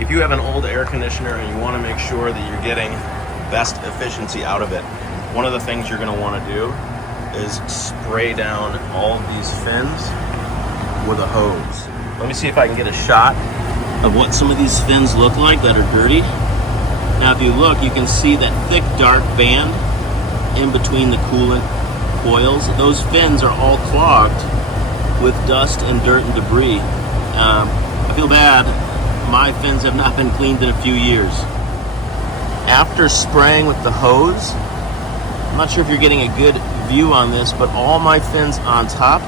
If you have an old air conditioner and you want to make sure that you're getting best efficiency out of it, one of the things you're going to want to do is spray down all of these fins with a hose. Let me see if I can get a shot of what some of these fins look like that are dirty. Now if you look, you can see that thick dark band in between the coolant coils. Those fins are all clogged with dust and dirt and debris. I feel bad. My fins have not been cleaned in a few years. After spraying with the hose, I'm not sure if you're getting a good view on this, but all my fins on top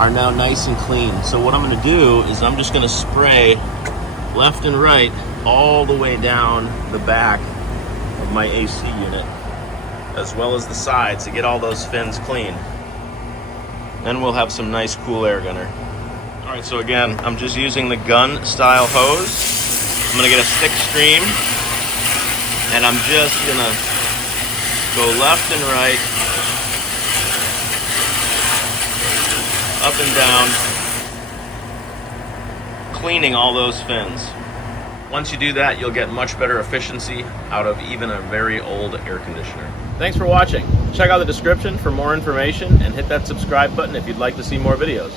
are now nice and clean. So what I'm going to do is I'm just going to spray left and right all the way down the back of my AC unit, as well as the sides, to get all those fins clean. Then we'll have some nice cool air gunner. All right, so again, I'm just using the gun style hose. I'm gonna get a stick stream, and I'm just gonna go left and right, up and down, cleaning all those fins. Once you do that, you'll get much better efficiency out of even a very old air conditioner. Thanks for watching. Check out the description for more information and hit that subscribe button if you'd like to see more videos.